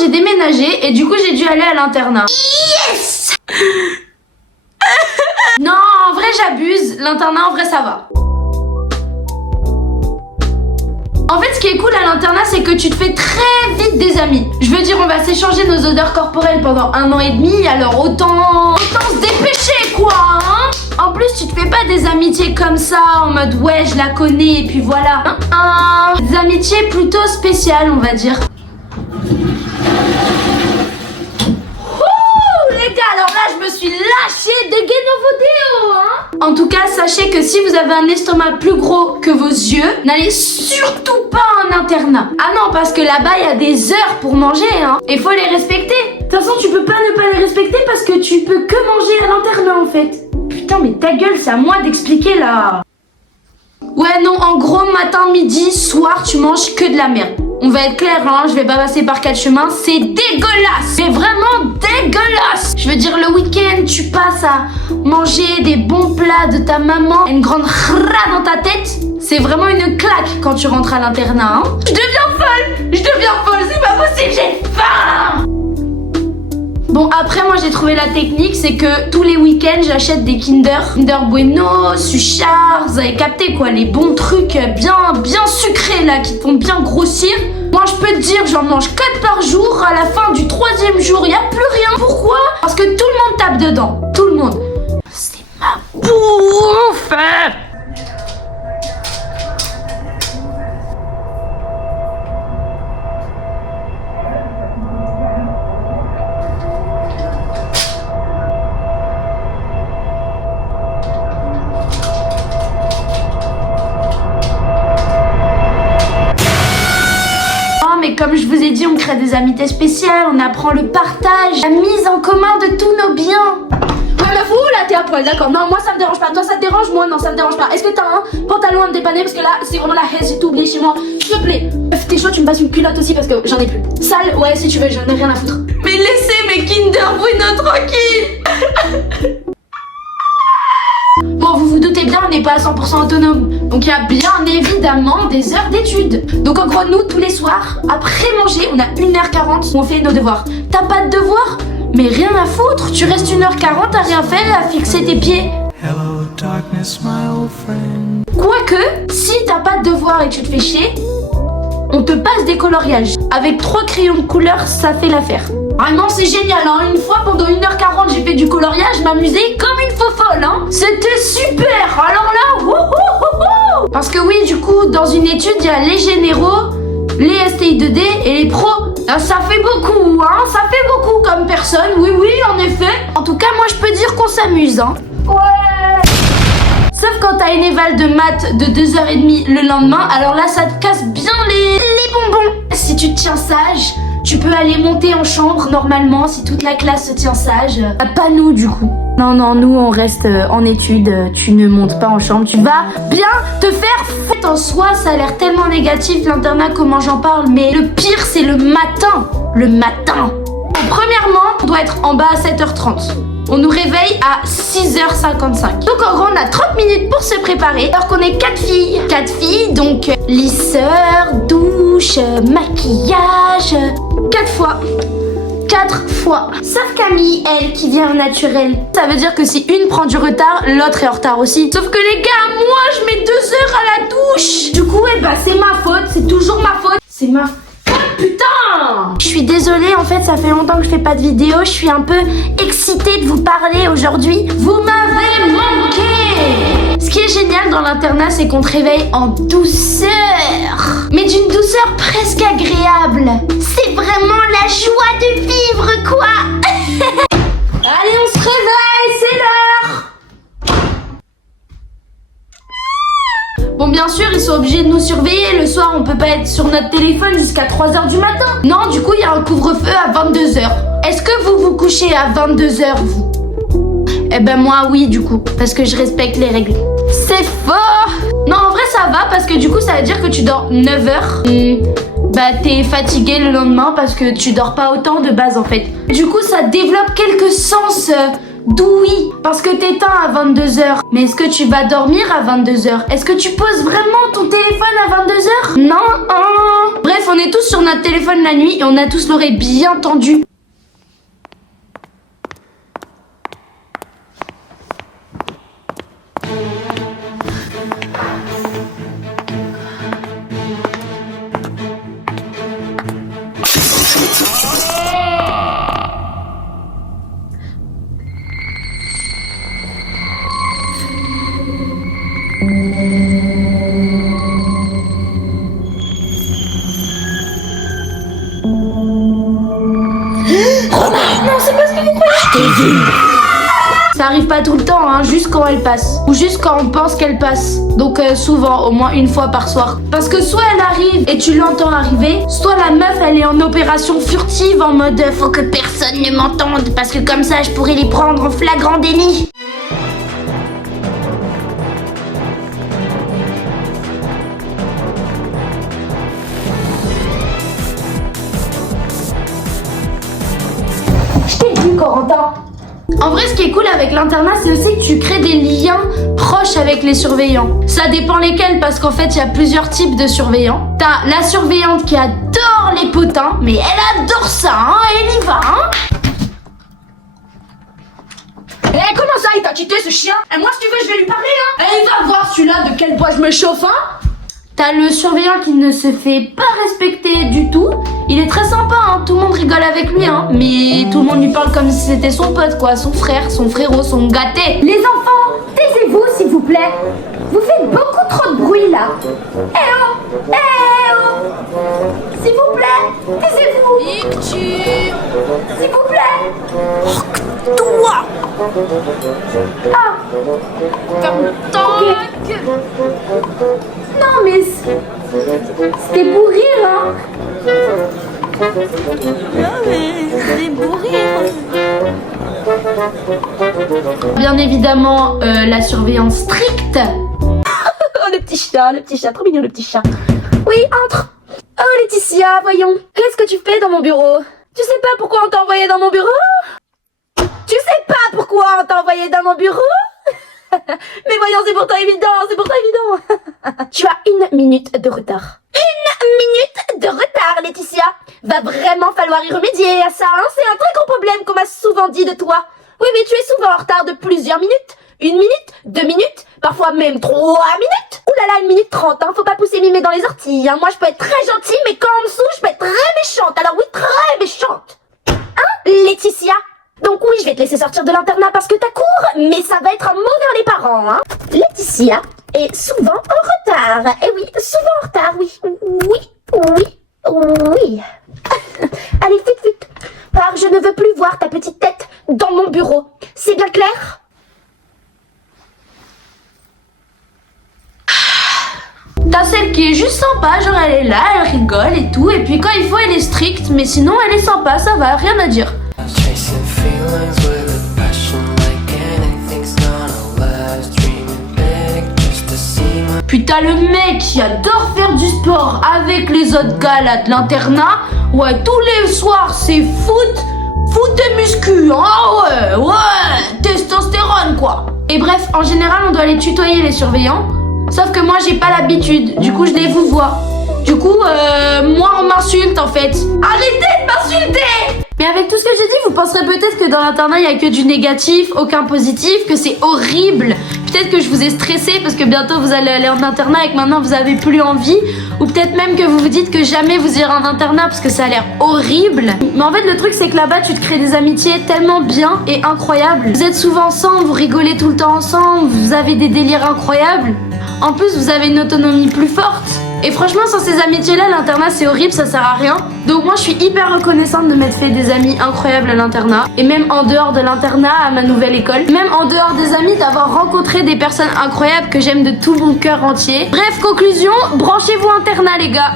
j'ai déménagé et du coup j'ai dû aller à l'internat. Yes. Non, en vrai j'abuse, l'internat en vrai ça va. En fait, ce qui est cool à l'internat, c'est que tu te fais très vite des amis. Je veux dire, on va s'échanger nos odeurs corporelles pendant 1 an et demi, alors autant se dépêcher, quoi, hein. En plus, tu te fais pas des amitiés comme ça, en mode ouais, je la connais, et puis voilà. Des amitiés plutôt spéciales, on va dire. Les gars, alors là, je me suis lâchée de Genovodeo, hein. En tout cas, sachez que si vous avez un estomac plus gros que vos yeux, n'allez surtout pas en internat. Ah non, parce que là-bas, il y a des heures pour manger, hein. Et faut les respecter. De toute façon, tu peux pas ne pas les respecter parce que tu peux que manger à l'internat, en fait. Putain, mais ta gueule, c'est à moi d'expliquer, là. Ouais, non, en gros, matin, midi, soir, tu manges que de la merde. On va être clair, hein, je vais pas passer par 4 chemins, c'est dégueulasse. C'est vraiment dégueulasse. Je veux dire, le week-end, tu passes à manger des bons plats de ta maman, une grande khra dans ta tête. C'est vraiment une claque quand tu rentres à l'internat, hein. Je deviens folle, c'est pas possible, j'ai faim. Bon, après, moi, j'ai trouvé la technique, c'est que tous les week-ends, j'achète des Kinder Bueno, Suchard, vous avez capté, quoi, les bons trucs bien sucrés, là, qui te font bien grossir. Moi, je peux te dire, j'en mange 4 par jour, à la fin du 3e jour, y a plus rien. Pourquoi? Parce que tout le monde tape dedans, tout le monde. C'est ma bouffe. Comme je vous ai dit, on crée des amitiés spéciales, on apprend le partage, la mise en commun de tous nos biens. Ouais, meuf, là t'es à poil, d'accord. Non, moi ça me dérange pas. Toi ça te dérange? Moi non, ça me dérange pas. Est-ce que t'as un pantalon à me dépanner? Parce que là c'est vraiment la haine, j'ai tout oublié chez moi. S'il te plaît. Meuf, t'es chaud, tu me passes une culotte aussi parce que j'en ai plus. Sale, ouais, si tu veux, j'en ai rien à foutre. Mais laissez mes Kinder Bueno tranquilles. Bon, vous vous doutez bien, on n'est pas à 100% autonome. Donc il y a bien évidemment des heures d'études. Donc en gros, nous, tous les soirs, après manger, on a 1h40 où on fait nos devoirs. T'as pas de devoirs? Mais rien à foutre. Tu restes 1h40 à rien faire et à fixer tes pieds. Hello, darkness, my old friend. Quoique, si t'as pas de devoirs et que tu te fais chier, on te passe des coloriages. Avec 3 crayons de couleur, ça fait l'affaire. Vraiment, c'est génial, hein. Une fois, pendant 1h40, j'ai fait du coloriage, je m'amusais comme une fofolle, hein. C'était super. Alors là, wouhou. Parce que oui, du coup, dans une étude, il y a les généraux, les STI 2D et les pros. Ça fait beaucoup, hein. Ça fait beaucoup comme personne. Oui, en effet. En tout cas, moi, je peux dire qu'on s'amuse, hein. Ouais. Sauf quand t'as une éval de maths de 2h30 le lendemain, alors là, ça te casse bien les bonbons. Si tu te tiens sage, tu peux aller monter en chambre normalement si toute la classe se tient sage. Pas nous du coup. Non, nous on reste en études. Tu ne montes pas en chambre. Tu vas bien te faire foutre. En soi, ça a l'air tellement négatif l'internat, comment j'en parle. Mais le pire, c'est le matin. Le matin. Premièrement, on doit être en bas à 7h30. On nous réveille à 6h55. Donc en gros, on a 30 minutes pour se préparer. Alors qu'on est 4 filles. 4 filles, donc lisseur, douche, maquillage. 4 fois. Sauf Camille, elle, qui vient au naturel. Ça veut dire que si une prend du retard, l'autre est en retard aussi. Sauf que les gars, moi, je mets 2 heures à la douche. Du coup, c'est ma faute. C'est toujours ma faute. C'est ma faute. Putain! Je suis désolée, en fait, ça fait longtemps que je fais pas de vidéo. Je suis un peu excitée de vous parler aujourd'hui. Vous m'avez manqué! Ce qui est génial dans l'internat, c'est qu'on te réveille en douceur. Mais d'une douceur presque agréable. C'est vraiment la joie de vivre, quoi! Allez, on se réveille, c'est l'heure! Bon, bien sûr, ils sont obligés de nous surveiller. Le soir, on peut pas être sur notre téléphone jusqu'à 3h du matin. Non, du coup, il y a un couvre-feu à 22h. Est-ce que vous vous couchez à 22h, vous? Eh ben moi, oui, du coup, parce que je respecte les règles. C'est fort! Non, en vrai, ça va, parce que du coup, ça veut dire que tu dors 9h. T'es fatigué le lendemain parce que tu dors pas autant de base, en fait. Du coup, ça développe quelques sens Oui, parce que t'éteins à 22h. Mais est-ce que tu vas dormir à 22h? Est-ce que tu poses vraiment ton téléphone à 22h? Non, Bref, on est tous sur notre téléphone la nuit et on a tous l'oreille bien tendue. Ça arrive pas tout le temps, hein, juste quand elle passe. Ou juste quand on pense qu'elle passe. Donc souvent, au moins une fois par soir. Parce que soit elle arrive et tu l'entends arriver, soit la meuf elle est en opération furtive en mode faut que personne ne m'entende parce que comme ça je pourrais les prendre en flagrant délit. Je t'ai dit, Corentin. En vrai, ce qui est cool avec l'internat, c'est aussi que tu crées des liens proches avec les surveillants. Ça dépend lesquels, parce qu'en fait, il y a plusieurs types de surveillants. T'as la surveillante qui adore les potins, mais elle adore ça, hein, elle y va, hein. Eh, comment ça, il t'a quitté ce chien? Et moi, si tu veux, je vais lui parler, hein. Eh, il va voir celui-là de quel bois je me chauffe, hein. T'as le surveillant qui ne se fait pas respecter du tout. Il est très sympa, hein, tout le monde rigole avec lui, hein. Mais tout le monde lui parle comme si c'était son pote, quoi. Son frère, son frérot, son gâté. Les enfants, taisez-vous, s'il vous plaît. Vous faites beaucoup trop de bruit, là. Eh oh, eh oh. S'il vous plaît, taisez-vous. Picture. S'il vous plaît. Oh, toi. Ah. Okay. Non, mais c'était pour rire, hein. Non, mais c'était pour rire. Bien évidemment, la surveillance stricte. Oh, le petit chat, trop mignon le petit chat. Oui, entre. Oh, Laetitia, voyons. Qu'est-ce que tu fais dans mon bureau? Tu sais pas pourquoi on t'a envoyé dans mon bureau? Tu sais pas pourquoi on t'a envoyé dans mon bureau? Mais voyons, c'est pourtant évident. Tu as 1 minute de retard. 1 minute de retard, Laetitia. Va vraiment falloir y remédier à ça, hein. C'est un très gros problème qu'on m'a souvent dit de toi. Oui, mais tu es souvent en retard de plusieurs minutes. 1 minute, 2 minutes, parfois même 3 minutes. Ouh là là, 1 minute 30, hein. Faut pas pousser Mimé dans les orties, hein. Moi, je peux être très gentille, mais quand en dessous, je peux être très méchante. Alors oui, très méchante. Hein, Laetitia? Donc oui, je vais te laisser sortir de l'internat parce que t'as cours, mais ça va être un mot vers les parents, hein. Laetitia est souvent en retard. Eh oui, souvent en retard, oui. Oui. Allez, vite. Car je ne veux plus voir ta petite tête dans mon bureau. C'est bien clair? T'as celle qui est juste sympa, genre elle est là, elle rigole et tout, et puis quand il faut elle est stricte, mais sinon elle est sympa, ça va, rien à dire. Puis t'as le mec qui adore faire du sport avec les autres gars là de l'internat. Ouais, tous les soirs c'est foot et muscu. Ah ouais, testostérone quoi. Et bref, en général on doit les tutoyer les surveillants. Sauf que moi j'ai pas l'habitude, du coup je les vous vois. Du coup, moi on m'insulte en fait. Arrêtez de m'insulter! Mais avec tout ce que j'ai dit, vous penserez peut-être que dans l'internat il y a que du négatif, aucun positif, que c'est horrible. Peut-être que je vous ai stressé parce que bientôt vous allez aller en internat et que maintenant vous avez plus envie. Ou peut-être même que vous vous dites que jamais vous irez en internat parce que ça a l'air horrible. Mais en fait le truc c'est que là-bas tu te crées des amitiés tellement bien et incroyables. Vous êtes souvent ensemble, vous rigolez tout le temps ensemble, vous avez des délires incroyables. En plus vous avez une autonomie plus forte. Et franchement, sans ces amitiés-là, l'internat c'est horrible, ça sert à rien. Donc moi je suis hyper reconnaissante de m'être fait des amis incroyables à l'internat. Et même en dehors de l'internat, à ma nouvelle école. Même en dehors des amis, d'avoir rencontré des personnes incroyables que j'aime de tout mon cœur entier. Bref, conclusion, branchez-vous internat les gars.